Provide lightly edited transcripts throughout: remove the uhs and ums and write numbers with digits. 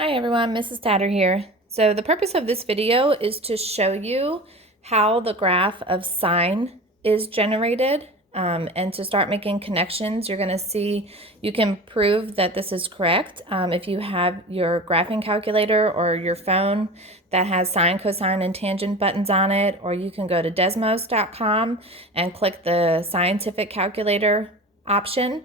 Hi everyone, Mrs. Tatter here. So the purpose of this video is to show you how the graph of sine is generated and to start making connections. You're going to see you can prove that this is correct if you have your graphing calculator or your phone that has sine, cosine, and tangent buttons on it, or you can go to Desmos.com and click the scientific calculator option.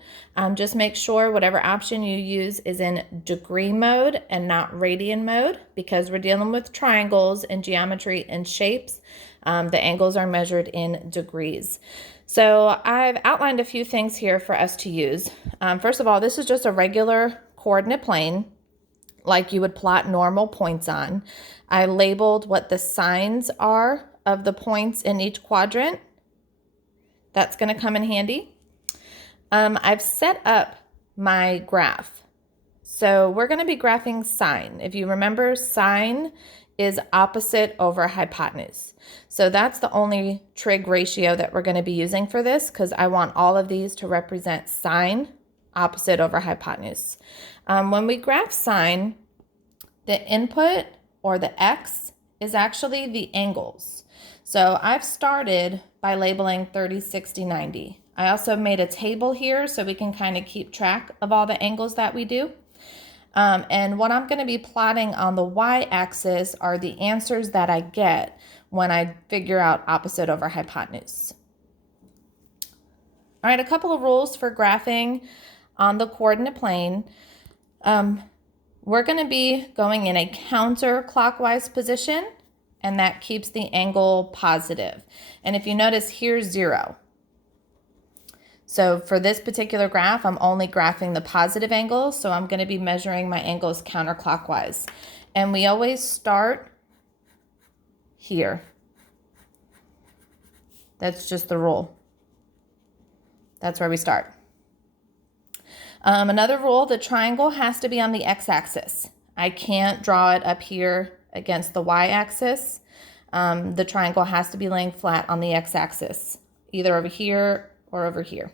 Just make sure whatever option you use is in degree mode and not radian mode, because we're dealing with triangles and geometry and shapes. The angles are measured in degrees. So I've outlined a few things here for us to use. First of all, this is just a regular coordinate plane like you would plot normal points on. I labeled what the signs are of the points in each quadrant. That's going to come in handy. I've set up my graph. So we're going to be graphing sine. If you remember, sine is opposite over hypotenuse. So that's the only trig ratio that we're going to be using for this, because I want all of these to represent sine, opposite over hypotenuse. When we graph sine, the input, or the x, is actually the angles. So I've started by labeling 30, 60, 90. I also made a table here so we can kind of keep track of all the angles that we do. And what I'm going to be plotting on the y-axis are the answers that I get when I figure out opposite over hypotenuse. All right, a couple of rules for graphing on the coordinate plane. We're going to be going in a counterclockwise position, and that keeps the angle positive. And if you notice, here's 0. So for this particular graph, I'm only graphing the positive angles, so I'm going to be measuring my angles counterclockwise. And we always start here. That's just the rule. That's where we start. Another rule, the triangle has to be on the x-axis. I can't draw it up here against the y-axis. The triangle has to be laying flat on the x-axis, either over here or over here.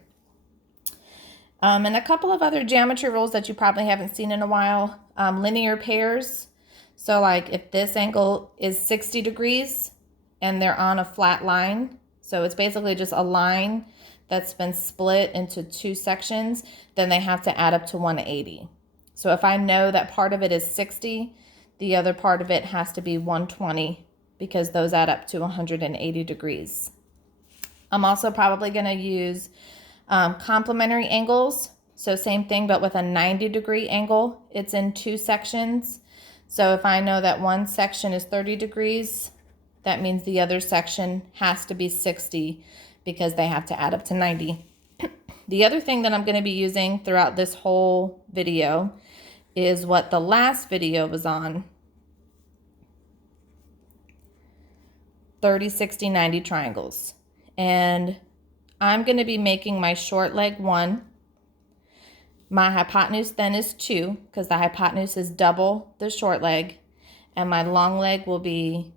And a couple of other geometry rules that you probably haven't seen in a while. Linear pairs. So like if this angle is 60 degrees and they're on a flat line, so it's basically just a line that's been split into two sections, then they have to add up to 180. So if I know that part of it is 60, the other part of it has to be 120, because those add up to 180 degrees. I'm also probably going to use complementary angles. So same thing, but with a 90-degree angle. It's in two sections. So if I know that one section is 30 degrees, that means the other section has to be 60, because they have to add up to 90. The other thing that I'm going to be using throughout this whole video is what the last video was on. 30, 60, 90 triangles. And I'm going to be making my short leg 1. My hypotenuse then is 2, because the hypotenuse is double the short leg. And my long leg will be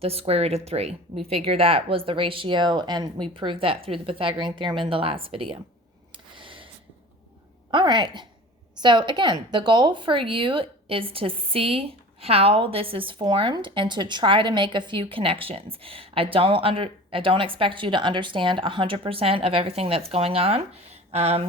the square root of 3. We figured that was the ratio, and we proved that through the Pythagorean theorem in the last video. All right. So again, the goal for you is to see how this is formed and to try to make a few connections. I don't expect you to understand 100% of everything that's going on.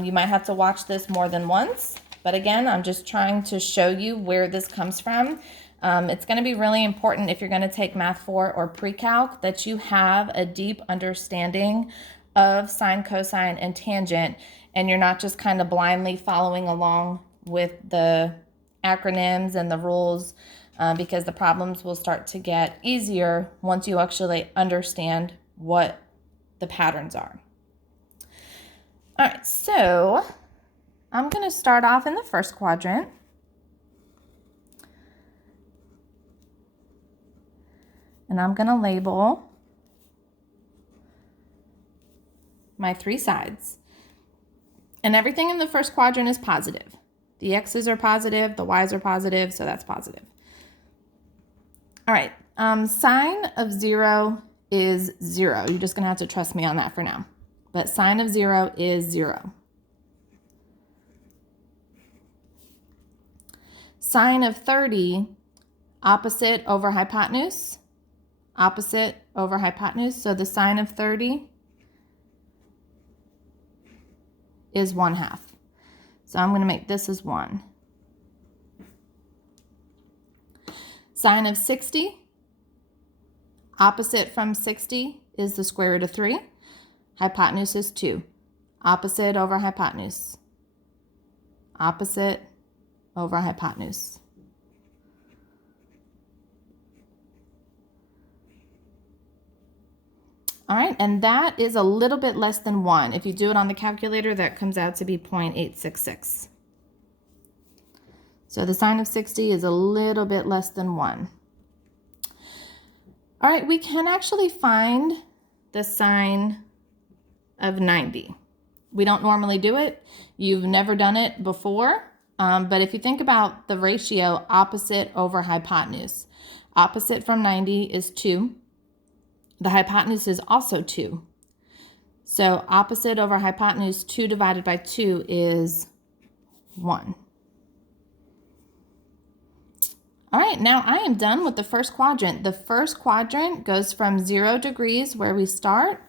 You might have to watch this more than once, but again, I'm just trying to show you where this comes from. It's going to be really important if you're going to take Math 4 or Pre-Calc that you have a deep understanding of sine, cosine, and tangent, and you're not just kind of blindly following along with the acronyms and the rules, because the problems will start to get easier once you actually understand what the patterns are. All right, so I'm going to start off in the first quadrant. And I'm going to label my 3 sides. And everything in the first quadrant is positive. The x's are positive, the y's are positive, so that's positive. All right, sine of 0 is 0. You're just going to have to trust me on that for now. But sine of 0 is 0. Sine of 30, opposite over hypotenuse, opposite over hypotenuse. So the sine of 30 is 1/2. So I'm going to make this as 1. Sine of 60, opposite from 60 is the square root of 3. Hypotenuse is 2. Opposite over hypotenuse. Opposite over hypotenuse. All right, and that is a little bit less than 1. If you do it on the calculator, that comes out to be 0.866. So the sine of 60 is a little bit less than 1. All right, we can actually find the sine of 90. We don't normally do it. You've never done it before, but if you think about the ratio opposite over hypotenuse, opposite from 90 is 2. The hypotenuse is also 2. So opposite over hypotenuse, 2 divided by 2 is 1. All right, now I am done with the first quadrant. The first quadrant goes from 0 degrees, where we start,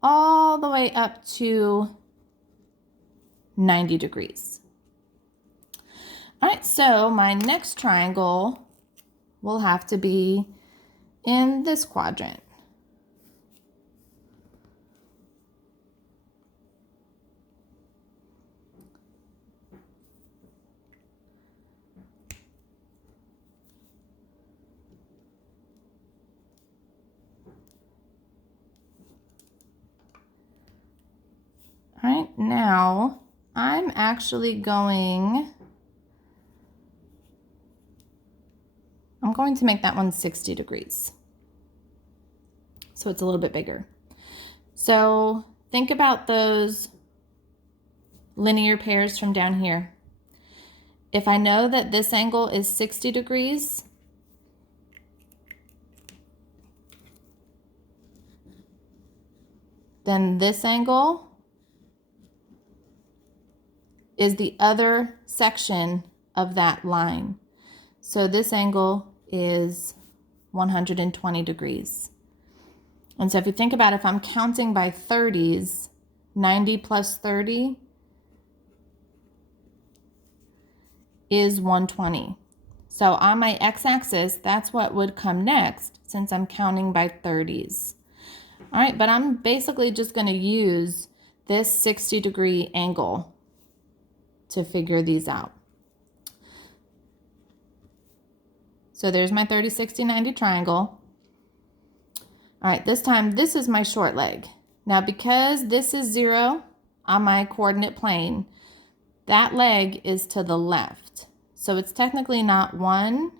all the way up to 90 degrees. All right, so my next triangle will have to be in this quadrant. All right, now I'm actually going to make that one 60 degrees. So it's a little bit bigger. So think about those linear pairs from down here. If I know that this angle is 60 degrees, then this angle is the other section of that line. So this angle is 120 degrees. And so if you think about it, if I'm counting by 30s, 90 plus 30 is 120. So on my x-axis, that's what would come next, since I'm counting by 30s. All right, but I'm basically just going to use this 60-degree angle to figure these out. So there's my 30, 60, 90 triangle. All right, this time, this is my short leg. Now, because this is 0 on my coordinate plane, that leg is to the left. So it's technically not 1,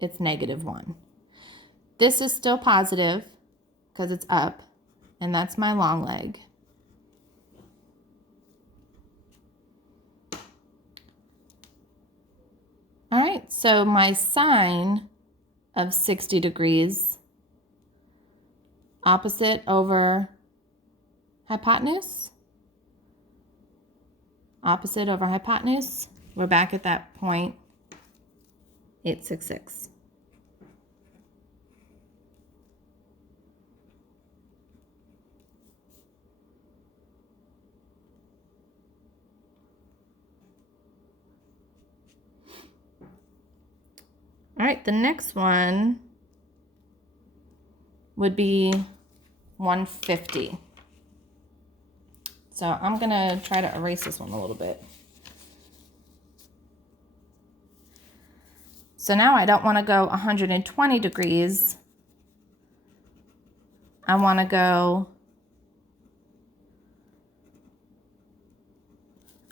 it's -1. This is still positive because it's up, and that's my long leg. All right, so my sine of 60 degrees, opposite over hypotenuse, opposite over hypotenuse. We're back at that point, 866. All right, the next one would be 150. So I'm gonna try to erase this one a little bit. So now I don't want to go 120 degrees. I want to go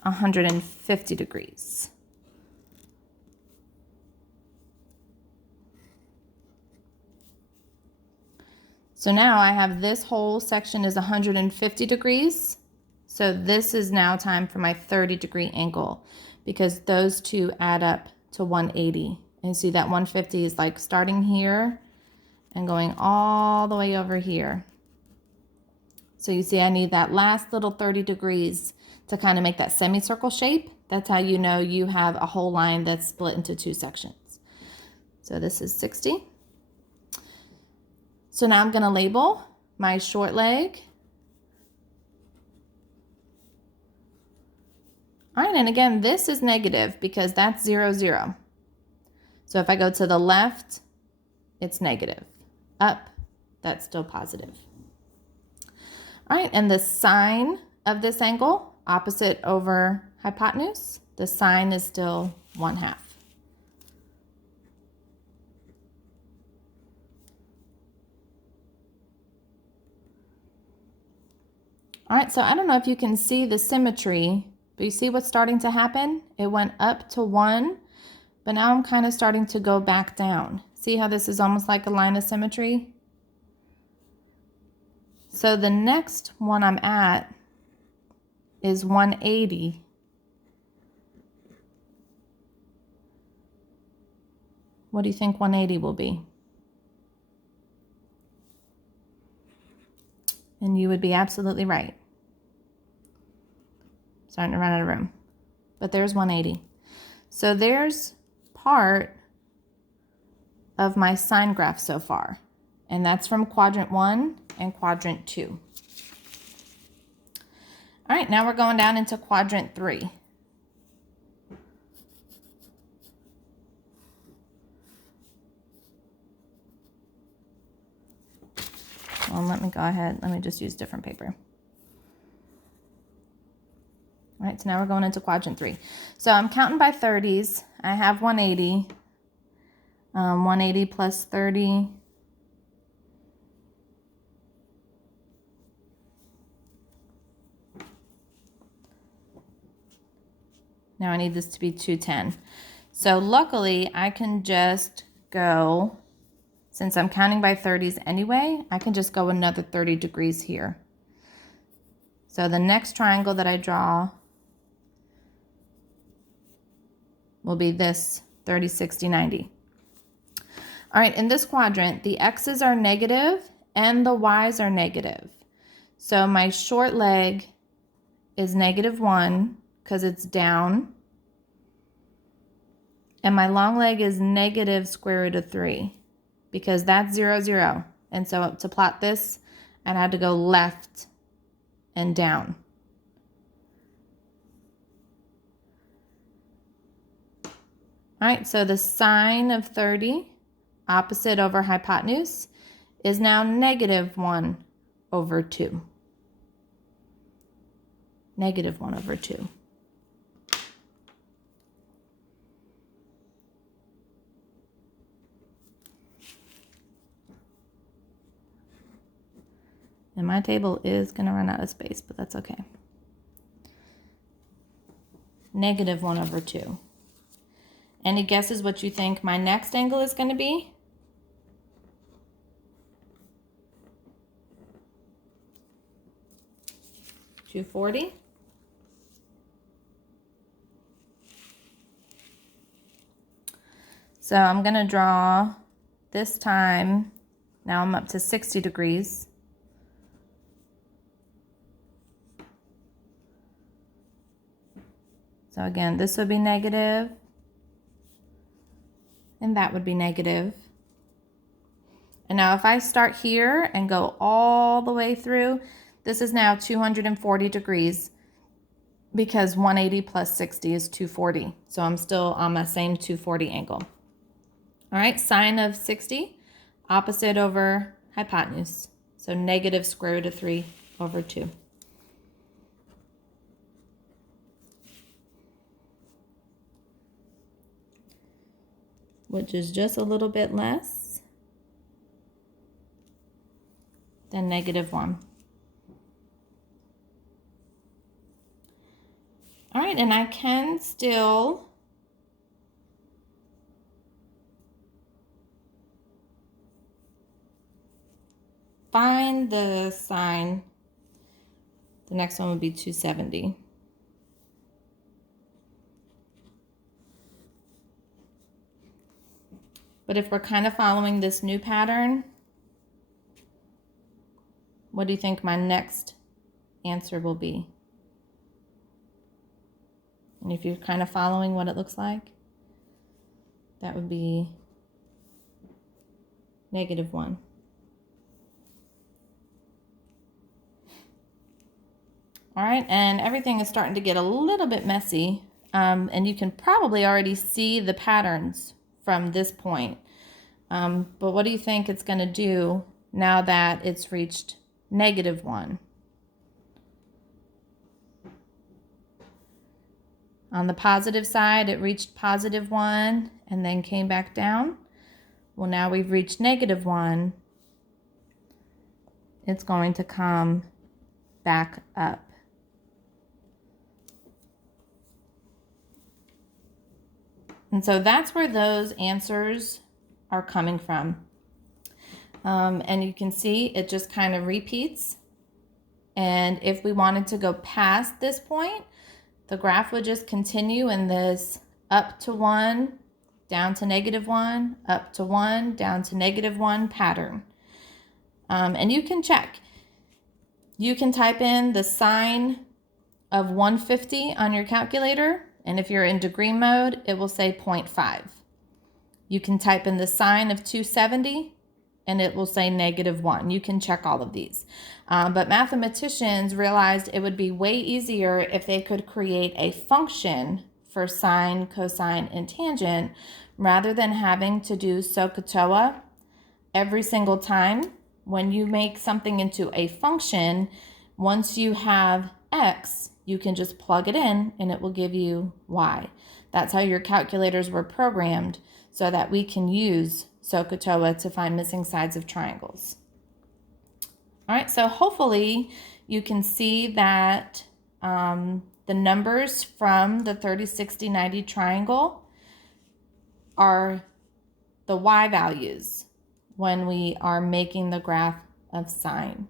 150 degrees. So now I have this whole section is 150 degrees. So this is now time for my 30-degree angle, because those two add up to 180. And you see that 150 is like starting here and going all the way over here. So you see I need that last little 30 degrees to kind of make that semicircle shape. That's how you know you have a whole line that's split into two sections. So this is 60. So now I'm going to label my short leg. All right, and again, this is negative because that's 0, 0. So if I go to the left, it's negative. Up, that's still positive. All right, and the sine of this angle, opposite over hypotenuse, the sine is still 1/2. All right, so I don't know if you can see the symmetry, but you see what's starting to happen? It went up to 1, but now I'm kind of starting to go back down. See how this is almost like a line of symmetry? So the next one I'm at is 180. What do you think 180 will be? And you would be absolutely right. Starting to run out of room. But there's 180. So there's part of my sine graph so far. And that's from quadrant 1 and quadrant 2. All right, now we're going down into quadrant 3. Well, let me go ahead. Let me just use different paper. All right, so now we're going into quadrant 3. So I'm counting by 30s. I have 180. 180 plus 30. Now I need this to be 210. So luckily I can just go, since I'm counting by 30s anyway, I can just go another 30 degrees here. So the next triangle that I draw will be this 30, 60, 90. All right, in this quadrant, the x's are negative and the y's are negative. So my short leg is -1 because it's down. And my long leg is negative square root of 3 because that's 0, 0. And so to plot this, I'd have to go left and down. All right, so the sine of 30, opposite over hypotenuse, is now -1 over 2. -1 over 2. And my table is going to run out of space, but that's okay. -1 over 2. Any guesses what you think my next angle is going to be? $240. So I'm going to draw this time. Now I'm up to 60 degrees. So again, this would be negative, and that would be negative. And now if I start here and go all the way through, this is now 240 degrees because 180 plus 60 is 240. So I'm still on my same 240 angle. All right, sine of 60, opposite over hypotenuse. So negative square root of 3 over 2. Which is just a little bit less than -1. All right, and I can still find the sine. The next one would be 270. But if we're kind of following this new pattern, what do you think my next answer will be? And if you're kind of following what it looks like, that would be -1. All right, and everything is starting to get a little bit messy, and you can probably already see the patterns from this point. But what do you think it's going to do now that it's reached -1? On the positive side, it reached +1 and then came back down. Well, now we've reached -1. It's going to come back up. And so that's where those answers are coming from. And you can see it just kind of repeats. And if we wanted to go past this point, the graph would just continue in this up to 1, down to -1, up to 1, down to -1 pattern. And you can check. You can type in the sine of 150 on your calculator, and if you're in degree mode, it will say 0.5. You can type in the sine of 270, and it will say -1. You can check all of these. But mathematicians realized it would be way easier if they could create a function for sine, cosine, and tangent rather than having to do SOHCAHTOA every single time. When you make something into a function, once you have x, you can just plug it in and it will give you y. That's how your calculators were programmed, so that we can use SOHCAHTOA to find missing sides of triangles. All right, so hopefully you can see that the numbers from the 30, 60, 90 triangle are the y values when we are making the graph of sine.